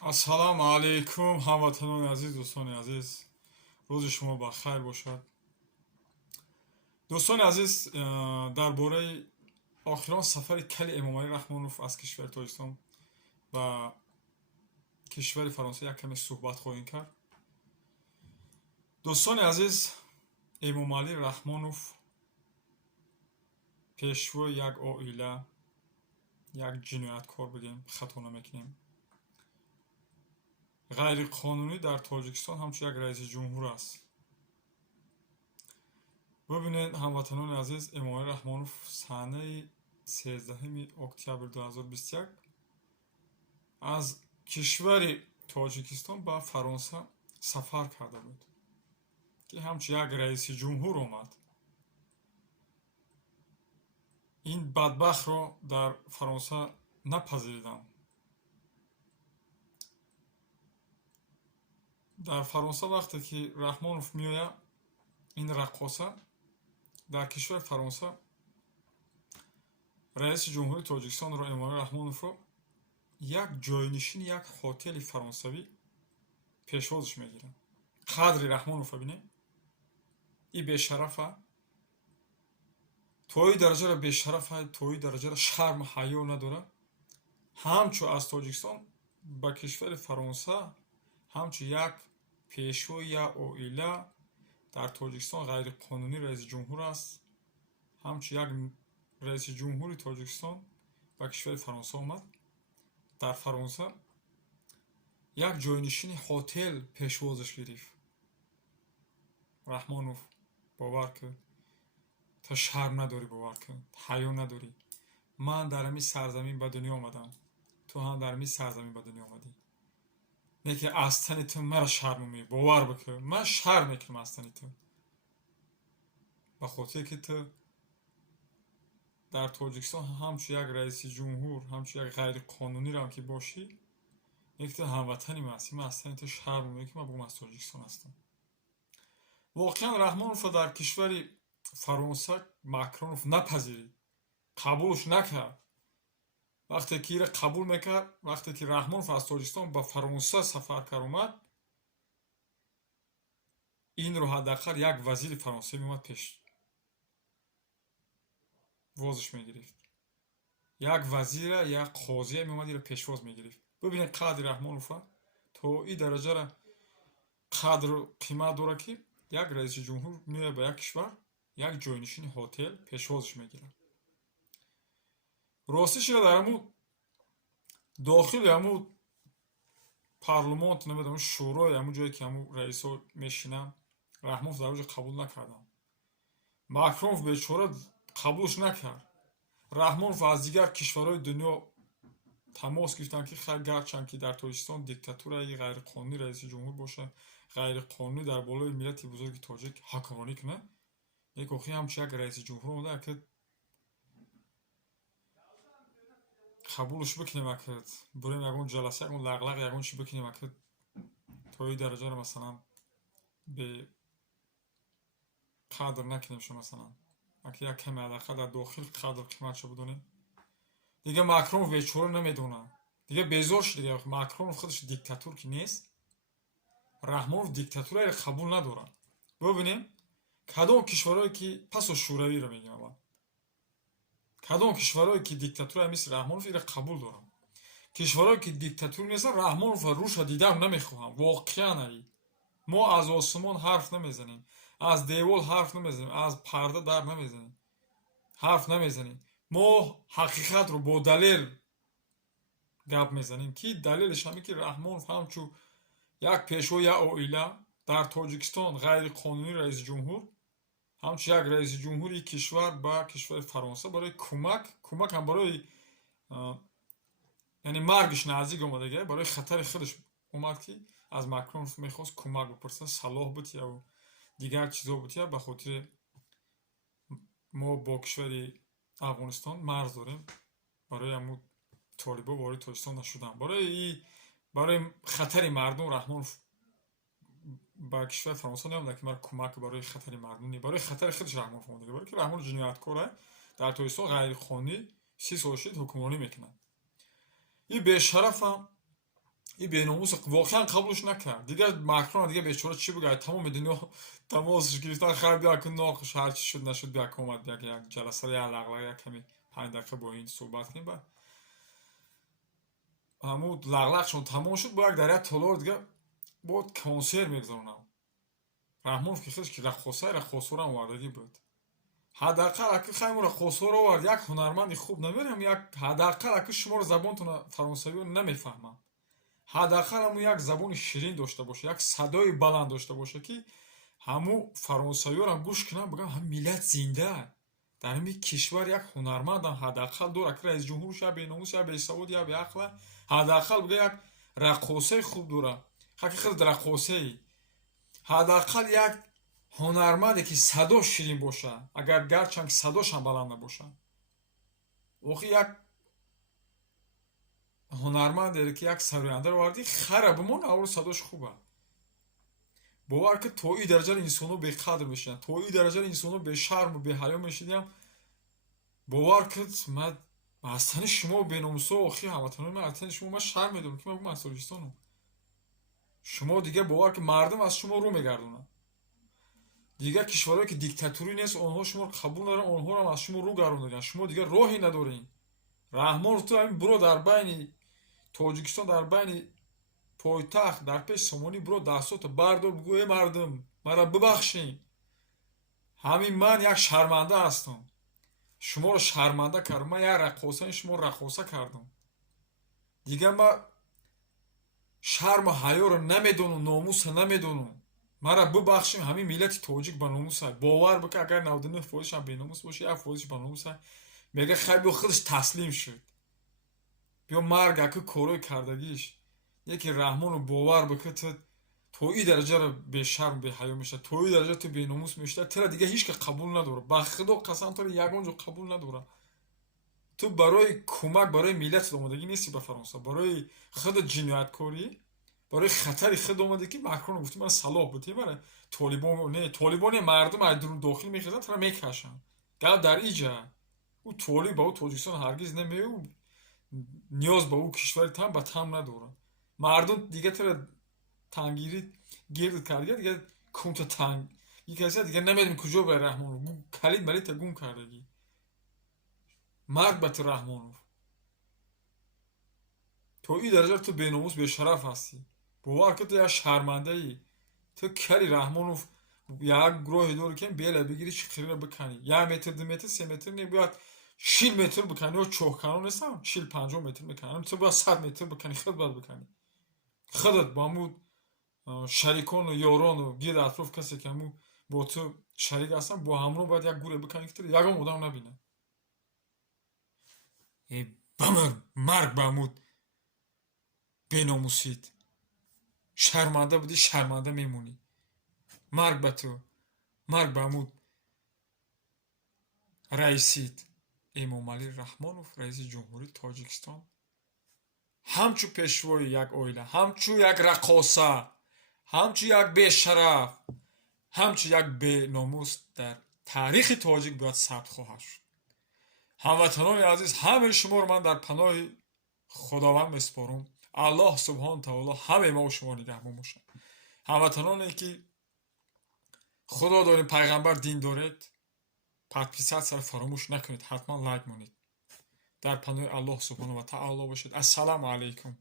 ассалому алайкум ҳамватанони азиз, дӯстони азиз, рӯзи шумо ба хайр бошад. дӯстони азиз, дар бораи охирон сафари Кали Эмомалӣ Раҳмонов аз кишвари Тоҷикистон ба кишвари Фаронса як каме суҳбат хоҳем кард. дӯстони азиз, Эмомалӣ Раҳмонов пешвои як оила, як ҷинояткор бигем, хато намекунем, ғайриқонунӣ дар Тоҷикистон ҳамчун як раиси ҷумҳур аст. бубинед ҳамватанони азиз, Эмомалӣ Раҳмонов саҳнаи 13 октябри 2021 аз кишвари Тоҷикистон ба Фаронса сафар карда буд, ки ҳамчун як раиси ҷумҳур омад. ин бадбахтро дар Фаронса напазириданд. дар Фаронса вақте ки Раҳмонов меояд, ин рақоса дар кишвари Фаронса раиси ҷумҳури Тоҷикистонро, Эмомалӣ Раҳмоновро, як ҷойнишини як ҳотели фаронсавӣ пешвозиш мегирад. қадри Раҳмонова бинед, и бешарафа, то ин дараҷаро бешарафа, то ин дараҷаро шарму ҳаё надорад, ҳамчун аз Тоҷикистон ба кишвари Фаронса ҳамчун як пешвои як оила дар Тоҷикистон ғайриқонунӣ раиси ҷумҳур аст. ҳамчун як раиси ҷумҳури Тоҷикистон ба кишвари Фаронса омад. дар Фаронса як ҷойнишини ҳотел пешвозиш гирифт. Раҳмонов бовар кӯд, то шарм надорӣ, бовар кӯд, ҳаё надорӣ. ман дар ҳамин сарзамин ба дунё омадам, ту ҳам дар ҳамин сарзамин ба дунё омадӣ. не ки аз тани ту мара шарм меӣ, бовар бикӯ, ман шарм мекунам аз тани ту, ба хотире ки ту дар Тоҷикистон ҳамчун як раиси ҷумҳур, ҳамчун як ғайриқонунирам ки бошӣ, не ки ту ҳамватани ман ҳастӣ, ман аз тани ту шарм мекунам ки ман бугум аз Тоҷикистон ҳастам. воқеан Раҳмоновро дар кишвари Фаронса Макронов напазирид, қабулш накард. вақте ки ира қабул мекард, вақте ки Раҳмонов аз Тоҷикистон ба Фаронса сафар кард омад, инро ҳадаққал як вазири фаронсавӣ меомад пеш возиш мегирифт. як вазира, як қозия меомад иро пешвоз мегирифт. бубинед қадри Раҳмонова, то ин дараҷара қадру қимат дорад ки як раиси ҷумҳур меояд ба як кишвар, як ҷойнишини ҳотел пешвозиш мегирад. ростиш ин дар ҳамун дохили ҳамун парлумон, намедонам шӯрои ҳамун ҷое ки ҳамун раисҳо мешинанд, Раҳмонов дар оҷо қабул накарданд. Макронов бечора қабулш накард. Раҳмонов аз дигар кишварҳои дунё тамос гирифтанд ки хайр, гарчанд ки дар Тоҷикистон диктатураи ғайриқонунӣ раиси ҷумҳур бошад, ғайриқонунӣ дар болои миллати бузурги тоҷик ҳукмронӣ кунад, лек охир ҳамчун як раиси ҷумҳур омада, ки қабулш бикунем, ки бурем ягон ҷаласа, ягон лағлақ, ягон чи бикунем, ки то ин дараҷаро масалан бе қадр накунем. шо масалан аки як каме ҳадаққал дар дохил қадр қиматшо бидонем. дига Макронов бечора намедонад, дига безор шуд. дига Макронов худаш диктатур ки нест, Раҳмонов диктатураро қабул надорад. бубинем кадом кишварҳое ки пасо шӯравиро мегӯям, кадом кишварҳое ки диктатураи мисли Раҳмонов иро қабул доранд. кишварҳое ки диктатур неста, Раҳмоновро рӯша дидан намехоҳам. воқеан мо аз осмон ҳарф намезанем, аз девор ҳарф намезанем, аз парда дар намезанем, ҳарф намезанем. мо ҳақиқатро бо далел гап мезанем, ки далелиш ҳаме ки Раҳмонов ҳамчун як пешвои як оила дар Тоҷикистон ғайриқонунӣ раиси ҷумҳур, ҳамчун як раиси ҷумҳури кишвар ба кишвари Фаронса барои кӯмакам барои яъне маргиш наздик омада, барои хатари худаш омад, ки аз Макронов мехост кӯмак бипурса, салоҳ бутия ва дигар чизо бутия, ба хотири мо бо кишвари Афғонистон марз дорем, барои ҳамун толибо ворид Тоҷикистон нашуданд. барои хатари мардум Раҳмонов ба кишвари Фаронса наомада, ки мара кӯмак барои хатари мардум не, барои хатари худаш Раҳмонов омада, барои ки Раҳмонов ҷинояткор дар Тоҷикистон ғайриқонунӣ 30 сол шуд ҳукмронӣ мекунад. ин бешарафам این بیناموس واقعا قبولش نکرد. دیگه ماکرون دیگه بیچاره چی بگه، تمام دنیا تماسش گرفتن، خیر بیا که ناقش هر چی شد نشد بیا که اومد بیا که یک جلسه یا لغلغه یک کمی 5 دقیقه با این صحبت کنیم. بعد همون لغلغشون تمام شد، با یک دریا تلور دیگه بود کنسر میگذارونم. رحمانوف که خودش که رقاصه هم واردگی بود. حداقل اگه خیلی رقاصه رو آورد، یک هنرمند خوب نمیرم، یک حداقل اگه شما رو زبانتون فرانسوی رو نمیفهمم، حداقل همون یک زبان شیرین داشته باشه، یک صدای بلند داشته باشه که همو فرانسوی رو هم گوش کنم بگم هم ملت زنده در این کشور یک هنرمند هم حداقل داره که رئیس جمهورش یا بیناموس یا بیسواد یا بیعقل، حداقل بگه یک رقاصه خوب داره، حقیقت رقاصه، حداقل یک هنرمندی که صداش شیرین باشه، اگر گرچند صداش هم بلند نباشه. وقتی یک هنرمندی که یک سروینده رو وردی خره بمون اول صداش خوبه، باور که تو این درجه انسانو به قدر میشن، تو این درجه انسانو به شرم و به حیا میشیدیم. باور که من اصلا شما به ناموسو اخی هموطنان من اصلا شما من شرم میدونم که من مسئولیتونم. شما دیگه باور که مردم از شما رو میگردونن. دیگه کشورهایی که دیکتاتوری نیست اونها شما رو قبول ندارن، اونها هم از شما رو گردوندن. شما دیگه راهی ندارین. رحمان تو همین برو در بین تاجیکستان، در بین پایتخت در پیش سامانی برو دستاتو بردار بگو ای مردم مرا ببخشین، همین من یک شرمنده هستم، شما رو شرمنده کردم، من یک رقاصه شما رو رقاصه کردم، دیگه من شرم و حیا رو نمیدونم، ناموس نمیدونم، مرا ببخشین. همین ملت تاجیک با ناموس های باور بکن اگر 99% هم به ناموس باشه، 1% با ناموس های میگه خیلی خودش تسلیم شد، بیا مرگ اکه کارای کردگیش. یکی رحمان رو باور بکن تو این درجه رو به شرم به حیا میشه، تو این درجه تو به ناموس میشه، ترا دیگه هیچ که قبول نداره، با خدا قسم تو رو یگان جو قبول نداره. تو برای کمک برای ملت اومدگی نیستی به فرانسه، برای خود جنایت کاری، برای خطر خود اومده که ماکرون گفت من صلاح بودی برای طالبان، نه طالبان مردم از درون داخل میخزن ترا میکشن. گل در اینجا او طالب با او تاجیکستان هرگز نمیو نیاز به او کشوری تام با تام نداره. مردم دیگه ترا تنگیری گرد کرده دیگه کنت تنگ یک کسی دیگه نمیدونم کجا به رحمانو کلید ملی تگون کردگی. مرگ به رحمانو، تو این درجه تو بیناموس به شرف هستی، باور که تو یا شرمنده ای، تو کلی رحمانو یک گروه دور که بیله بگیری شخیری رو بکنی، 1 متر 2 متر 3 متر نباید 60 متر بکنی و چوخ کنون نیستم 40-50 متر بکنی، تو باید 100 متر بکنی، خود باید بکنی خودت با مود شریکان و یاران و گیر اطراف کسی که همون با تو شریک هستن با همونو باید یک گوره بکنی که تو یکم آدم نبینه. ای بمر مرگ بمود بیناموسید، شرمنده بودی شرمنده میمونی، مرگ به تو، مرگ بمود رئیسید امامعلی رحمانوف رئیس جمهوری تاجیکستان، همچو پیشوای یک اویله، همچو یک رقاصه، همچو یک بیشرف، همچو یک به ناموس در تاریخ تاجیک باید ثبت خواهد شد. هموطنان عزیز همه شما رو من در پناه خداوند میسپارم. الله سبحان تعالی همه ما و شما نگهبان باشه. هموطنانی که خدا دارین پیغمبر دین دارید پادپیسات سر فراموش نکنید، حتما لایک مونید. در پناه الله سبحانه و تعالی باشید. السلام علیکم.